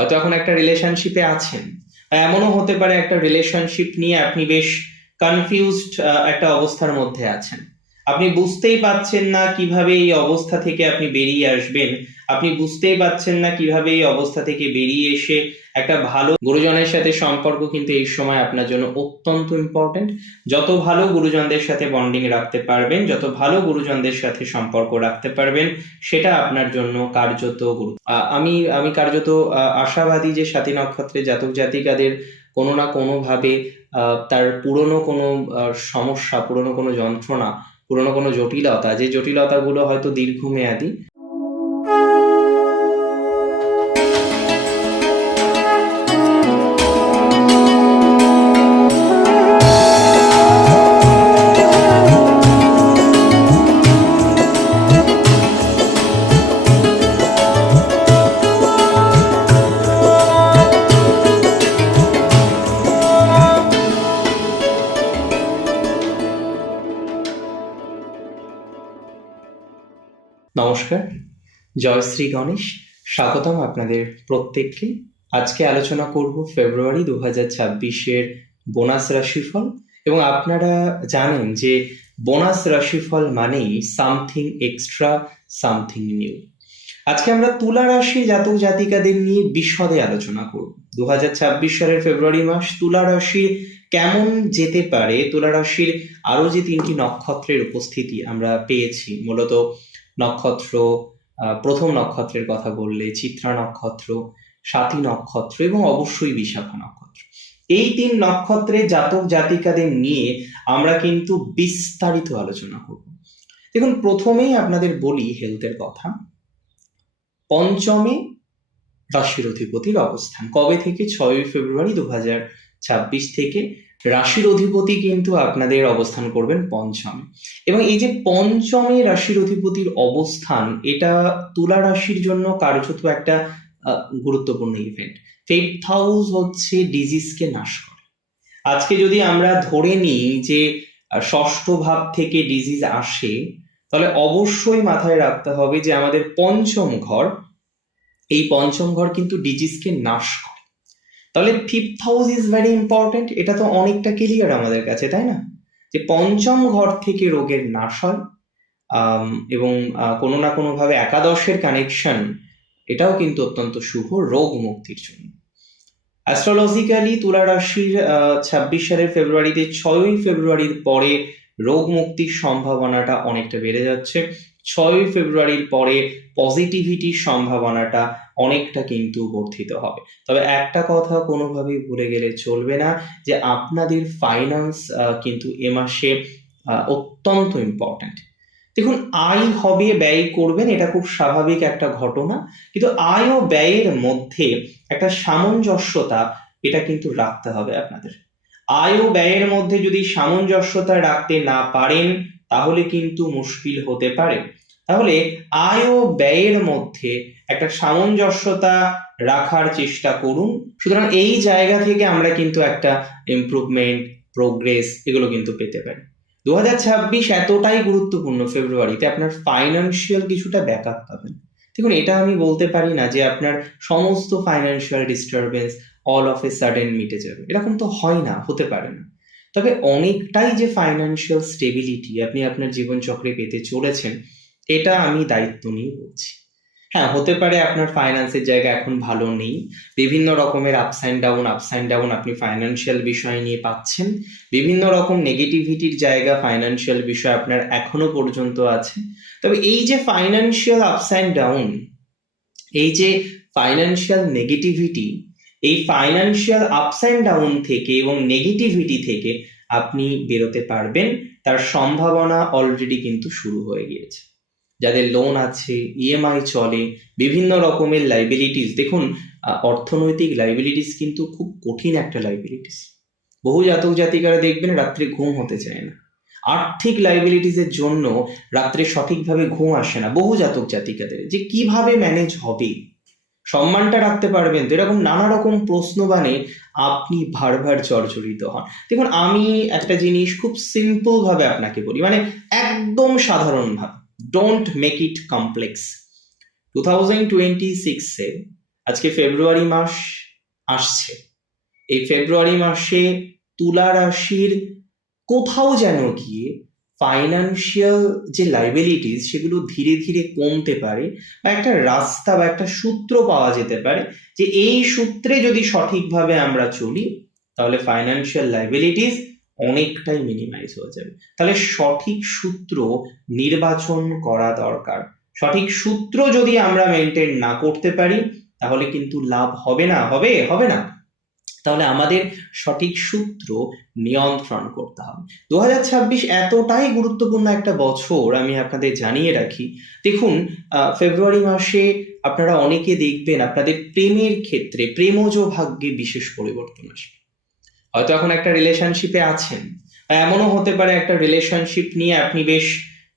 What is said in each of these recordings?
হয়তো এখন একটা রিলেশনশিপে আছেন। এমনও হতে পারে একটা রিলেশনশিপ নিয়ে আপনি বেশ কনফিউজড একটা অবস্থার মধ্যে আছেন। আপনি বুঝতেই পাচ্ছেন না কীভাবে এই অবস্থা থেকে আপনি বেরিয়ে আসবেন। আপনি বুঝতেই পারছেন না কীভাবে এই অবস্থা থেকে বেরিয়ে এসে একটা ভালো গুরুজনের সাথে সম্পর্ক কিন্তু এই সময় আপনার জন্য অত্যন্ত ইম্পর্টেন্ট যত ভালো গুরুজনদের সাথে বন্ডিং রাখতে পারবেন, যত ভালো গুরুজনদের সাথে সম্পর্ক রাখতে পারবেন, সেটা আপনার জন্য কার্যত গুরু আমি আমি কার্যত আশাবাদী যে সাথী নক্ষত্রে জাতক জাতিকাদের কোনো না কোনোভাবে তার পুরনো কোনো সমস্যা, পুরনো কোনো যন্ত্রণা, পুরনো কোনো জটিলতা, যে জটিলতাগুলো হয়তো দীর্ঘমেয়াদী নমস্কার। জয় শ্রী গণেশ, স্বাগতম আপনাদের প্রত্যেককে। আজকে আলোচনা করব ফেব্রুয়ারি দু হাজার ছাব্বিশের বোনাস রাশিফল এবং আপনারা জানেন যে বোনাস রাশিফল মানেই সামথিং এক্সট্রা, সামথিং নিউ। আজকে আমরা তুলা রাশি জাতক জাতিকাদের নিয়ে বিশদে আলোচনা করব। দু হাজার ছাব্বিশ সালের ফেব্রুয়ারি মাস তুলা রাশি কেমন যেতে পারে? তুলা রাশির আরও যে তিনটি নক্ষত্রের উপস্থিতি আমরা পেয়েছি, মূলত নক্ষত্র প্রথম নক্ষত্রের কথা বললে, চিত্রা নক্ষত্র সাথী নক্ষত্র এবং অবশ্যই বিশাখা নক্ষত্র। এই তিন নক্ষত্রের জাতক জাতিকাদের নিয়ে আমরা কিন্তু বিস্তারিত আলোচনা করব। দেখুন, প্রথমেই আপনাদের বলি হেলথের কথা। পঞ্চমে রাশির অধিপতির অবস্থান। কবে থেকে? ছয়ই ফেব্রুয়ারি দু থেকে রাশির অধিপতি কিন্তু আপনাদের অবস্থান করবেন পঞ্চমে। এবং এই যে পঞ্চমে রাশির অধিপতির অবস্থান, এটা তুলা রাশির জন্য কার্যত একটা গুরুত্বপূর্ণ ইভেন্ট ফিফথ হাউস হচ্ছে ডিজিজকে নাশ করে। আজকে যদি আমরা ধরে নিই যে ষষ্ঠ ভাব থেকে ডিজিজ আসে, তাহলে অবশ্যই মাথায় রাখতে হবে যে আমাদের পঞ্চম ঘর, এই পঞ্চম ঘর কিন্তু ডিজিজকে নাশ করে তাহলে fifth house is very important এটা তো অনেকটা ক্লিয়ার আমাদের কাছে, তাই না? যে পঞ্চম ঘর থেকে রোগের নাশ হয় এবং কোনো না কোনোভাবে একাদশের কানেকশন এটাও কিন্তু অত্যন্ত শুভ রোগ মুক্তির জন্য। অ্যাস্ট্রোলজিক্যালি তুলা রাশির ছাব্বিশ সালের ফেব্রুয়ারিতে ছয়ই ফেব্রুয়ারির পরে রোগ মুক্তির সম্ভাবনাটা অনেকটা বেড়ে যাচ্ছে। ছয়ই ফেব্রুয়ারির পরে পজিটিভিটির সম্ভাবনাটা অনেকটা কিন্তু বর্ধিত হবে। তবে একটা কথা কোনোভাবেই ভুলে গেলে চলবে না যে আপনাদের ফাইন্যান্স কিন্তু এ মাসে অত্যন্ত ইম্পর্ট্যান্ট দেখুন, আয় হবে, ব্যয় করবেন, এটা খুব স্বাভাবিক একটা ঘটনা, কিন্তু আয় ও ব্যয়ের মধ্যে একটা সামঞ্জস্যতা, এটা কিন্তু রাখতে হবে আপনাদের। আয় ও ব্যয়ের মধ্যে যদি সামঞ্জস্যতা রাখতে না পারেন তাহলে কিন্তু মুশকিল হতে পারে। তাহলে আয় ও ব্যয়ের মধ্যে একটা সামঞ্জস্যতা রাখার চেষ্টা করুন। সুতরাং এই জায়গা থেকে আমরা কিন্তু একটা ইমপ্রুভমেন্ট প্রোগ্রেস এগুলো কিন্তু পেতে পারি। দু হাজার ছাব্বিশ এতটাই গুরুত্বপূর্ণ ফেব্রুয়ারিতে আপনার ফাইন্যান্সিয়াল কিছুটা ব্যাক আপ পাবেন। দেখুন, এটা আমি বলতে পারি না যে আপনার সমস্ত financial disturbance all of a sudden মিটে যাবে। এরকম তো হয় না, হতে পারে না। তবে অনেকটাই যে ফাইন্যান্সিয়াল স্টেবিলিটি আপনি আপনার জীবনচক্রে পেতে চলেছেন, এটা আমি দায়িত্ব নিয়ে বলছি। হ্যাঁ হতে পারে আপনার ফাইন্যান্সের জায়গা এখন ভালো নেই, বিভিন্ন রকমের ups and down ups and down আপনি ফাইন্যান্সিয়াল বিষয় নিয়ে পাচ্ছেন, বিভিন্ন রকম নেগেটিভিটির জায়গা ফাইন্যান্সিয়াল বিষয় আপনার এখনও পর্যন্ত আছে। তবে এই যে ফাইন্যান্সিয়াল আপস অ্যান্ড ডাউন এই যে ফাইন্যান্সিয়াল নেগেটিভিটি এই ফাইন্যান্সিয়াল আপস অ্যান্ড ডাউন থেকে এবং নেগেটিভিটি থেকে আপনি বেরোতে পারবেন। তার সম্ভাবনা অলরেডি কিন্তু শুরু হয়ে গিয়েছে। যাদের লোন আছে ইএমআই চলে, বিভিন্ন রকমের লাইবিলিটিস দেখুন অর্থনৈতিক লাইবিলিটিস কিন্তু খুব কঠিন একটা লাইবিলিটিস বহু জাতক জাতিকারা দেখবেন রাত্রে ঘুম হতে চায় না। আর্থিক লাইবিলিটিসের জন্য রাত্রে সঠিকভাবে ঘুম আসে না। বহু জাতক জাতিকাদের। যে কীভাবে ম্যানেজ হবে? সম্মানটা রাখতে পারবেন। তো এরকম নানা রকম প্রশ্নবাণে আপনি ভার জর্জরিত হন। দেখুন, আমি একটা জিনিস খুব সিম্পল ভাবে আপনাকে বলি। মানে একদম সাধারণ ভাবে। Don't make it complex two thousand twenty সিক্সে আজকে ফেব্রুয়ারি মাস আসছে। এই ফেব্রুয়ারি মাসে তুলা রাশির কোথাও যেন গিয়ে ফাইন্যান্সিয়াল যে লাইবিলিটিস সেগুলো ধীরে ধীরে কমতে পারে বা একটা রাস্তা বা একটা সূত্র পাওয়া যেতে পারে যে এই সূত্রে যদি সঠিকভাবে আমরা চলি, তাহলে ফাইন্যান্সিয়াল লাইবিলিটিস অনেকটাই মিনিমাইজ হয়ে যাবে। তাহলে সঠিক সূত্র নির্বাচন করা দরকার। সঠিক সূত্র যদি আমরা মেনটেন না করতে পারি, তাহলে কিন্তু লাভ হবে না, হবে হবে না। তাহলে আমাদের সঠিক সূত্র নিয়ন্ত্রণ করতে হবে। দু হাজার ছাব্বিশ এতটাই গুরুত্বপূর্ণ একটা বছর আমি আপনাদের জানিয়ে রাখি। দেখুন ফেব্রুয়ারি মাসে আপনারা অনেকে দেখবেন আপনাদের প্রেমের ক্ষেত্রে প্রেমজ ভাগ্যে বিশেষ পরিবর্তন আসবে। হয়তো এখন একটা রিলেশনশিপে আছেন। এমনও হতে পারে একটা রিলেশনশিপ নিয়ে আপনি বেশ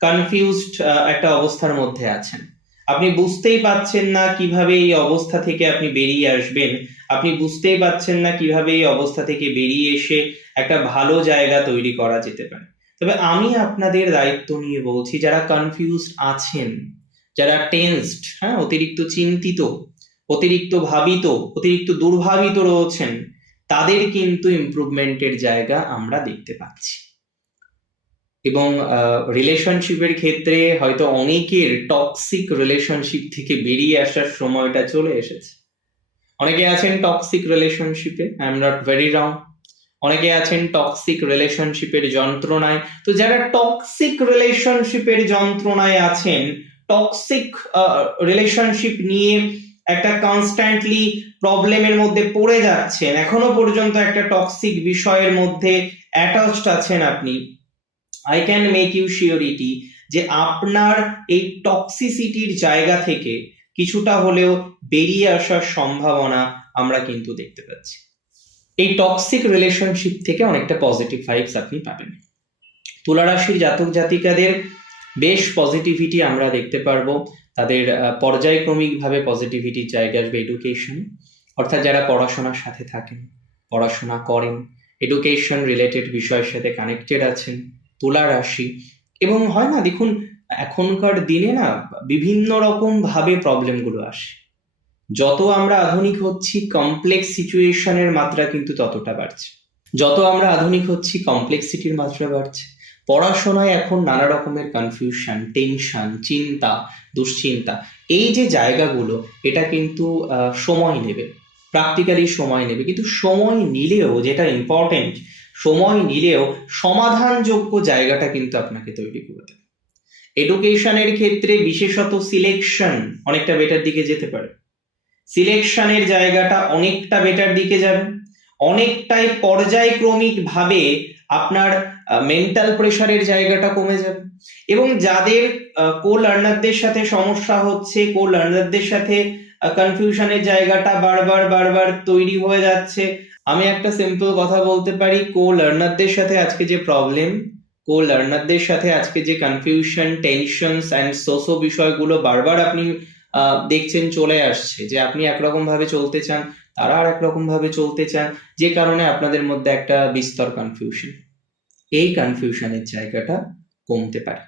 কনফিউজড একটা অবস্থার মধ্যে আছেন। আপনি বুঝতেই পাচ্ছেন না কীভাবে এই অবস্থা থেকে আপনি বেরিয়ে আসবেন। আপনি বুঝতেই পাচ্ছেন না কীভাবে এই অবস্থা থেকে বেরিয়ে এসে একটা ভালো জায়গা তৈরি করা যেতে পারে। তবে আমি আপনাদের দায়িত্ব নিয়ে বলছি, যারা কনফিউজড আছেন, যারা টেন্সড হ্যাঁ অতিরিক্ত চিন্তিত, অতিরিক্ত ভাবিত, অতিরিক্ত দুর্ভাবিত রয়েছেন, তাদের কিন্তু ইমপ্রুভমেন্টের জায়গা আমরা দেখতে পাচ্ছি। এবং রিলেশনশিপের ক্ষেত্রে হয়তো অনেকের টক্সিক রিলেশনশিপ থেকে বেরিয়ে আসার সময়টা চলে এসেছে। অনেকে আছেন টক্সিক রিলেশনশিপে I am not very wrong অনেকে আছেন টক্সিক রিলেশনশিপের যন্ত্রণায়। তো যারা টক্সিক রিলেশনশিপের যন্ত্রণায় আছেন টক্সিক রিলেশনশিপ নিয়ে একটা কনস্ট্যান্টলি প্রবলেমের মধ্যে পড়ে যাচ্ছেন, এখনও পর্যন্ত একটা টক্সিক বিষয়ের মধ্যে অ্যাটাচড আছেন আপনি। I can make you surety যে আপনার এই টক্সিসিটির জায়গা থেকে কিছুটা হলেও বেরিয়ে আসার সম্ভাবনা আমরা কিন্তু দেখতে পাচ্ছি। এই টক্সিক রিলেশনশিপ থেকে অনেকটা পজিটিভ ভাইবস আপনি পাবেন। তুলা রাশির জাতক জাতিকাদের বেশ পজিটিভিটি আমরা দেখতে পারব। তাদের পর্যায়ক্রমিকভাবে পজিটিভিটির জায়গা আসবে এডুকেশন অর্থাৎ যারা পড়াশোনার সাথে থাকেন, পড়াশোনা করেন এডুকেশন রিলেটেড বিষয়ের সাথে কানেক্টেড আছেন তুলা রাশি। এবং হয় না, দেখুন, এখনকার দিনে না বিভিন্ন রকম ভাবে প্রবলেমগুলো আসে। যত আমরা আধুনিক হচ্ছি কমপ্লেক্স সিচুয়েশনের মাত্রা কিন্তু ততটা বাড়ছে। যত আমরা আধুনিক হচ্ছি কমপ্লেক্সিটির মাত্রা বাড়ছে। পড়াশোনায় এখন নানা রকমের কনফিউশন টেনশন চিন্তা, দুশ্চিন্তা। এই যে জায়গাগুলো, এটা কিন্তু সময় নেবে। প্র্যাকটিক্যালি সময় নেবে। কিন্তু সময় নিলেও যেটা ইম্পর্টেন্ট সময় নিলেও সমাধানযোগ্য জায়গাটা কিন্তু আপনাকে তৈরি করে দেবে। এডুকেশনের ক্ষেত্রে বিশেষত সিলেকশন অনেকটা বেটার দিকে যেতে পারে। সিলেকশনের জায়গাটা অনেকটা বেটার দিকে যাবে। অনেকটাই পর্যায়ক্রমিক ভাবে আপনার মেন্টাল প্রেশারের জায়গাটা কমে যাবে। এবং যাদের কো লার্নারদের সাথে সমস্যা হচ্ছে কো লার্নারদের সাথে কনফিউশনের জায়গাটা বারবার বারবার তৈরি হয়ে যাচ্ছে আমি একটা সিম্পল কথা বলতে পারি কো লার্নারদের সাথে আজকে যে প্রবলেম কো লার্নারদের সাথে আজকে যে কনফিউশন টেনশনস অ্যান্ড সোসো বিষয়গুলো বারবার আপনি দেখছেন চলে আসছে, যে আপনি একরকম ভাবে চলতে চান, তারা আর একরকম ভাবে চলতে চান, যে কারণে আপনাদের মধ্যে একটা বিস্তর কনফিউশন এই কনফিউশনের জায়গাটা কমতে পারে।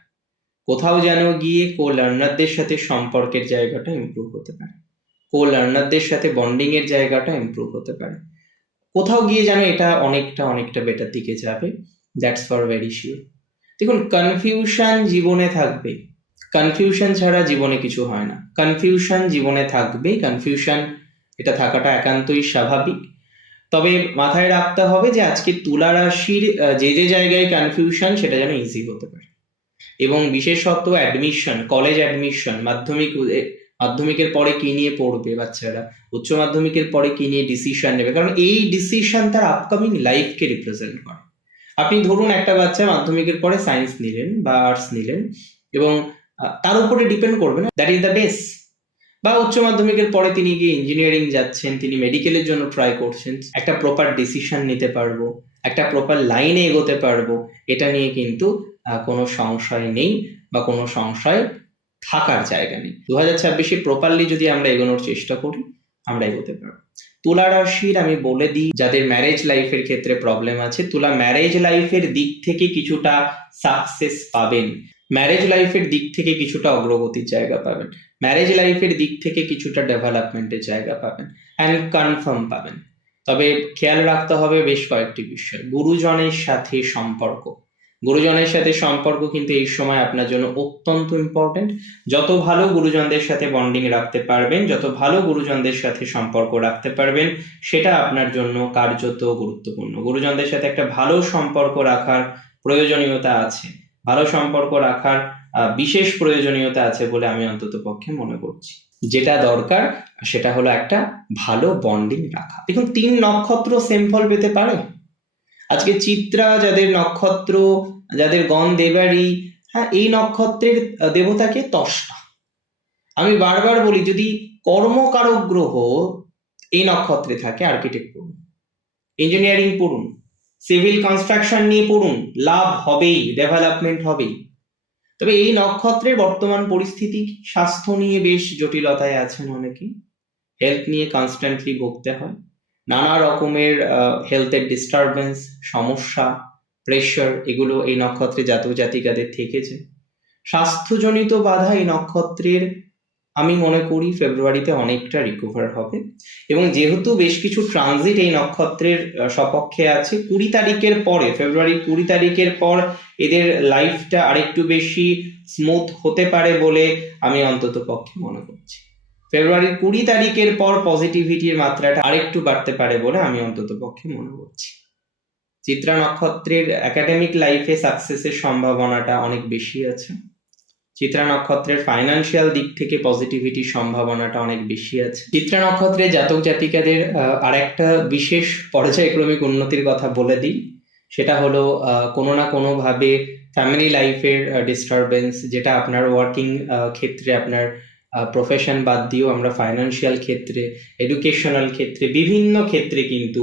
কোথাও যেন গিয়ে কো লার্নারদের সাথে সম্পর্কের জায়গাটা ইমপ্রুভ হতে পারে। কো লার্নারদের সাথে বন্ডিং এর জায়গাটা ইমপ্রুভ হতে পারে। কোথাও গিয়ে যেন এটা অনেকটা অনেকটা বেটার দিকে যাবে। দ্যাটস ফর ভেরি শিওর দেখুন কনফিউশন জীবনে থাকবে। কনফিউশন ছাড়া জীবনে কিছু হয় না। কনফিউশন জীবনে থাকবে। কনফিউশন এটা থাকাটা একান্তই স্বাভাবিক। তবে মাথায় রাখতে হবে যে, আজকে তুলা রাশির যে যে জায়গায় কনফিউশন সেটা যেন ইজি হতে পারে। এবং বিশেষত অ্যাডমিশন কলেজ অ্যাডমিশন মাধ্যমিক মাধ্যমিকের পরে কি নিয়ে পড়বে বাচ্চারা? উচ্চ মাধ্যমিকের পরে কি নিয়ে ডিসিশন নেবে? কারণ এই ডিসিশন তার আপকামিং লাইফকে রিপ্রেজেন্ট করে। আপনি ধরুন একটা বাচ্চা মাধ্যমিকের পরে সায়েন্স নিলেন বা আর্টস নিলেন এবং তার উপরে ডিপেন্ড করবে না দ্যাট ইজ দ্য বেস বা উচ্চ মাধ্যমিকের পরে তিনি গিয়ে ইঞ্জিনিয়ারিং যাচ্ছেন, তিনি মেডিকেলের জন্য ট্রাই করছেন, একটা প্রপার ডিসিশন নিতে পারব, একটা প্রপার লাইনে এগোতে পারব, এটা নিয়ে কিন্তু কোনো সংশয় নেই বা কোনো সংশয় থাকার জায়গা নেই। দু হাজার ছাব্বিশে প্রপারলি যদি আমরা এগোনোর চেষ্টা করি, আমরা এগোতে পারব। তুলা রাশির আমি বলে দিই, যাদের ম্যারেজ লাইফের ক্ষেত্রে প্রবলেম আছে, তুলা ম্যারেজ লাইফের দিক থেকে কিছুটা সাকসেস পাবেন। ম্যারেজ লাইফের দিক থেকে কিছুটা অগ্রগতির জায়গা পাবেন। ম্যারেজ লাইফের দিক থেকে কিছুটা ডেভেলপমেন্টের জায়গা পাবেন অ্যান্ড কনফার্ম পাবেন। তবে খেয়াল রাখতে হবে বেশ কয়েকটি বিষয়। গুরুজনের সাথে সম্পর্ক। গুরুজনের সাথে সম্পর্ক কিন্তু এই সময় আপনার জন্য অত্যন্ত ইম্পর্টেন্ট যত ভালো গুরুজনদের সাথে বন্ডিং রাখতে পারবেন, যত ভালো গুরুজনদের সাথে সম্পর্ক রাখতে পারবেন, সেটা আপনার জন্য কার্যত গুরুত্বপূর্ণ। গুরুজনদের সাথে একটা ভালো সম্পর্ক রাখার প্রয়োজনীয়তা আছে। ভালো সম্পর্ক রাখার বিশেষ প্রয়োজনীয়তা আছে বলে আমি অন্তত পক্ষে মনে করছি। যেটা দরকার, সেটা হলো একটা ভালো বন্ডিং রাখা। দেখুন, তিন নক্ষত্র সেম ফল পেতে পারে। আজকে চিত্রা, যাদের নক্ষত্র যাদের গণ দেবারি হ্যাঁ এই নক্ষত্রের দেবতাকে তষ্টা। আমি বারবার বলি, যদি কর্মকারক গ্রহ এই নক্ষত্রে থাকে আর্কিটেক্ট পড়ুন ইঞ্জিনিয়ারিং পড়ুন সিভিল কনস্ট্রাকশন নিয়ে পড়ুন, লাভ হবেই ডেভেলপমেন্ট হবেই। তবে এই নক্ষত্রের বর্তমান পরিস্থিতি, স্বাস্থ্য নিয়ে বেশ জটিলতায় আছেন অনেকেই হেলথ নিয়ে কনস্ট্যান্টলি ভুগতে হয়। নানা রকমের হেলথের ডিস্টারবেন্স সমস্যা প্রেশার এগুলো এই নক্ষত্রে জাতক জাতিকাদের থেকেছে। স্বাস্থ্যজনিত বাধা এই নক্ষত্রের আমি মনে করি ফেব্রুয়ারিতে অনেকটা রিকভার হবে। এবং যেহেতু বেশ কিছু ট্রানজিট এই নক্ষত্রের সপক্ষে আছে, কুড়ি তারিখের পরে, ফেব্রুয়ারি কুড়ি তারিখের পর এদের লাইফটা আরেকটু বেশি স্মুথ হতে পারে বলে আমি অন্তত পক্ষে মনে করছি। ফেব্রুয়ারির কুড়ি তারিখের পর পজিটিভিটির মাত্রাটা আরেকটু বাড়তে পারে বলে আমি অন্তত পক্ষে মনে করছি। চিত্রা নক্ষত্রের একাডেমিক লাইফে সাকসেসের সম্ভাবনাটা অনেক বেশি আছে। চিত্রা নক্ষত্রের ফাইনান্সিয়াল দিক থেকে পজিটিভিটির সম্ভাবনাটা অনেক বেশি আছে। চিত্রা নক্ষত্রের জাতক জাতিকাদের আরেকটা বিশেষ পর্যায়ক্রমিক উন্নতির কথা বলে দিই। সেটা হলো কোনো না কোনোভাবে ফ্যামিলি লাইফের ডিস্টারবেন্স যেটা আপনার ওয়ার্কিং ক্ষেত্রে আপনার প্রফেশন বাদ দিয়েও আমরা ফাইন্যান্সিয়াল ক্ষেত্রে এডুকেশনাল ক্ষেত্রে, বিভিন্ন ক্ষেত্রে কিন্তু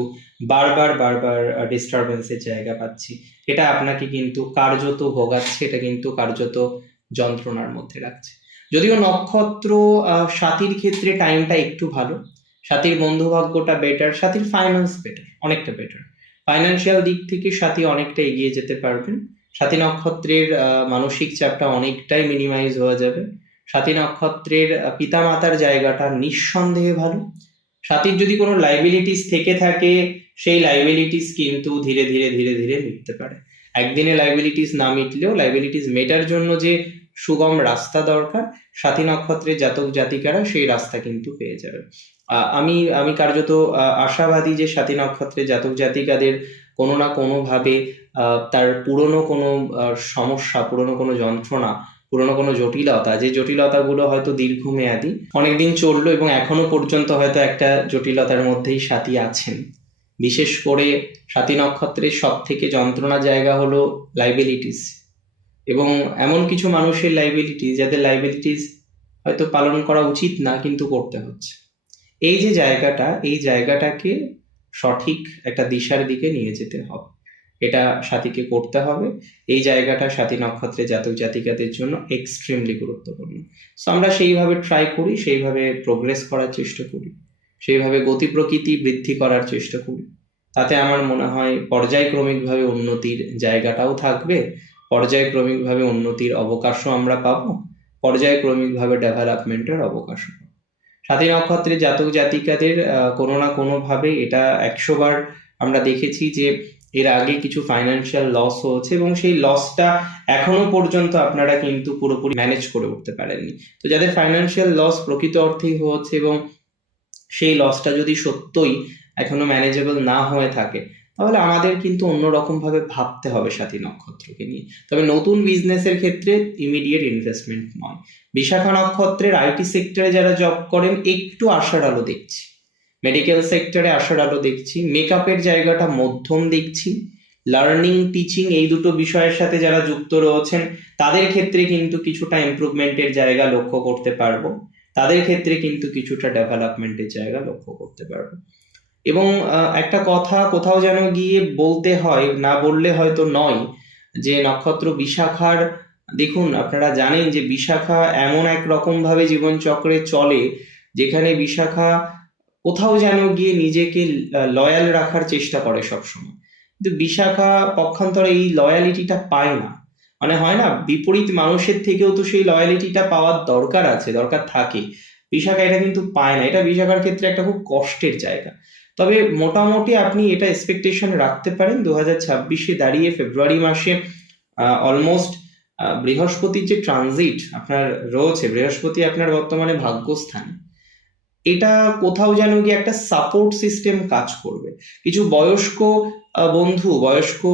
বারবার বারবার ডিস্টারবেন্সের জায়গা পাচ্ছি। এটা আপনাকে কিন্তু কার্যত ভোগাচ্ছে, এটা কিন্তু কার্যত যন্ত্রণার মধ্যে রাখছে। যদিও নক্ষত্র সাথীর ক্ষেত্রে টাইমটা একটু ভালো। সাথীর বন্ধুভাগ্যটা বেটার সাথীর ফাইন্যান্স বেটার অনেকটা বেটার ফাইন্যান্সিয়াল দিক থেকে সাথী অনেকটা এগিয়ে যেতে পারবেন। সাথী নক্ষত্রের মানসিক চাপটা অনেকটাই মিনিমাইজ হয়ে যাবে। সাথী নক্ষত্রের পিতামাতার জায়গাটা নিঃসন্দেহে ভালো। সাথীর যদি কোনো লাইবিলিটিস থেকে থাকে, সেই লাইবিলিটিস কিন্তু ধীরে ধীরে ধীরে ধীরে মিটতে পারে। একদিনে লাইবিলিটিস না মিটলেও লাইবিলিটিস মেটার জন্য যে সুগম রাস্তা দরকার সাথী নক্ষত্রের জাতক জাতিকারা সেই রাস্তা কিন্তু পেয়ে যাবে। আমি আমি কার্যত আশাবাদী যে সাথী নক্ষত্রের জাতক জাতিকাদের কোনো না কোনোভাবে তার পুরনো কোনো সমস্যা, পুরনো কোনো যন্ত্রণা পুরনো কোনো জটিলতা, যে জটিলতাগুলো হয়তো দীর্ঘমেয়াদী, অনেকদিন চলল এবং এখনও পর্যন্ত হয়তো একটা জটিলতার মধ্যেই সাথী আছেন। বিশেষ করে সাথী নক্ষত্রের সব থেকে যন্ত্রণা জায়গা হলো লাইবিলিটিস এবং এমন কিছু মানুষের লাইবিলিটিস যাদের লাইবিলিটিস হয়তো পালন করা উচিত না, কিন্তু করতে হচ্ছে। এই যে জায়গাটা, এই জায়গাটাকে সঠিক একটা দিশার দিকে নিয়ে যেতে হবে। এটা সাথীকে করতে হবে। এই জায়গাটা সাথী নক্ষত্রে জাতক জাতিকাদের জন্য এক্সট্রিমলি গুরুত্বপূর্ণ। সো আমরা সেইভাবে ট্রাই করি, সেইভাবে প্রোগ্রেস করার চেষ্টা করি, সেইভাবে গতি প্রকৃতি বৃদ্ধি করার চেষ্টা করি। তাতে আমার মনে হয় পর্যায়ক্রমিকভাবে উন্নতির জায়গাটাও থাকবে, পর্যায়ক্রমিকভাবে উন্নতির অবকাশও আমরা পাবো, পর্যায়ক্রমিকভাবে ডেভেলপমেন্টের অবকাশও পাবো। সাথী নক্ষত্রের জাতক জাতিকাদের কোনো না কোনোভাবে এটা একশোবার আমরা দেখেছি যে এর আগে কিছু ফাইন্যান্সিয়াল লস হয়েছে এবং সেই লসটা এখনও পর্যন্ত আপনারা কিন্তু পুরোপুরি ম্যানেজ করে উঠতে পারেননি। তো যাদের ফাইন্যান্সিয়াল লস প্রকৃত অর্থেই হচ্ছে এবং সেই লসটা যদি সত্যই এখনও ম্যানেজেবল না হয়ে থাকে, তাহলে আমাদের কিন্তু অন্যরকম ভাবে ভাবতে হবে সাথী নক্ষত্রকে নিয়ে। তবে নতুন বিজনেসের ক্ষেত্রে ইমিডিয়েট ইনভেস্টমেন্ট নয়। বিশাখা নক্ষত্রের আইটি সেক্টরে যারা জব করেন, একটু আশার আলো দেখছি। মেডিকেল সেক্টরে আসার আলো দেখছি মেকআপের জায়গাটা মধ্যম দেখছি লার্নিং টিচিং এই দুটো বিষয়ের সাথে যারা যুক্ত রয়েছেন, তাদের ক্ষেত্রে কিন্তু কিছুটা ইমপ্রুভমেন্টের জায়গা লক্ষ্য করতে পারব। তাদের ক্ষেত্রে কিন্তু কিছুটা ডেভেলপমেন্টের জায়গা লক্ষ্য করতে পারব। এবং একটা কথা কোথাও যেন গিয়ে বলতে হয়, না বললে হয়তো নয়, যে নক্ষত্র বিশাখার, দেখুন আপনারা জানেন যে বিশাখা এমন এক রকম ভাবে জীবনচক্রে চলে, যেখানে বিশাখা কোথাও যেন গিয়ে নিজেকে লয়াল রাখার চেষ্টা করে সবসময়। কিন্তু বিশাখা পক্ষান্তরে এই লয়ালিটিটা পায় না। মানে হয় না, বিপরীত মানুষের থেকেও তো সেই লয়ালিটিটা পাওয়ার দরকার আছে, দরকার থাকে। বিশাখা এটা কিন্তু পায় না। এটা বিশাখার ক্ষেত্রে একটা খুব কষ্টের জায়গা। তবে মোটামুটি আপনি এটা এক্সপেকটেশন রাখতে পারেন। দু হাজার ছাব্বিশে দাঁড়িয়ে ফেব্রুয়ারি মাসে অলমোস্ট বৃহস্পতির যে ট্রানজিট আপনার রয়েছে, বৃহস্পতি আপনার বর্তমানে ভাগ্যস্থান। এটা কোথাও যেন গিয়ে একটা সাপোর্ট সিস্টেম কাজ করবে। কিছু বয়স্ক বন্ধু, বয়স্ক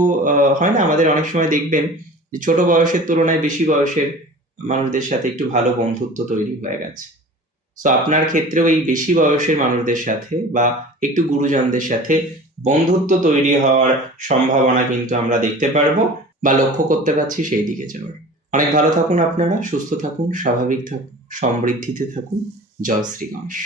হয় না? আমাদের অনেক সময় দেখবেন যে ছোট বয়সের তুলনায় বেশি বয়সের মানুষদের সাথে একটু ভালো বন্ধুত্ব তৈরি হয়ে গেছে। সো আপনার ক্ষেত্রেও এই বেশি বয়সের মানুষদের সাথে বা একটু গুরুজনদের সাথে বন্ধুত্ব তৈরি হওয়ার সম্ভাবনা কিন্তু আমরা দেখতে পারব বা লক্ষ্য করতে পারছি সেই দিকে যাওয়ার। অনেক ভালো থাকুন আপনারা, সুস্থ থাকুন, স্বাভাবিক থাকুন, সমৃদ্ধিতে থাকুন। জয় শ্রী গণেশ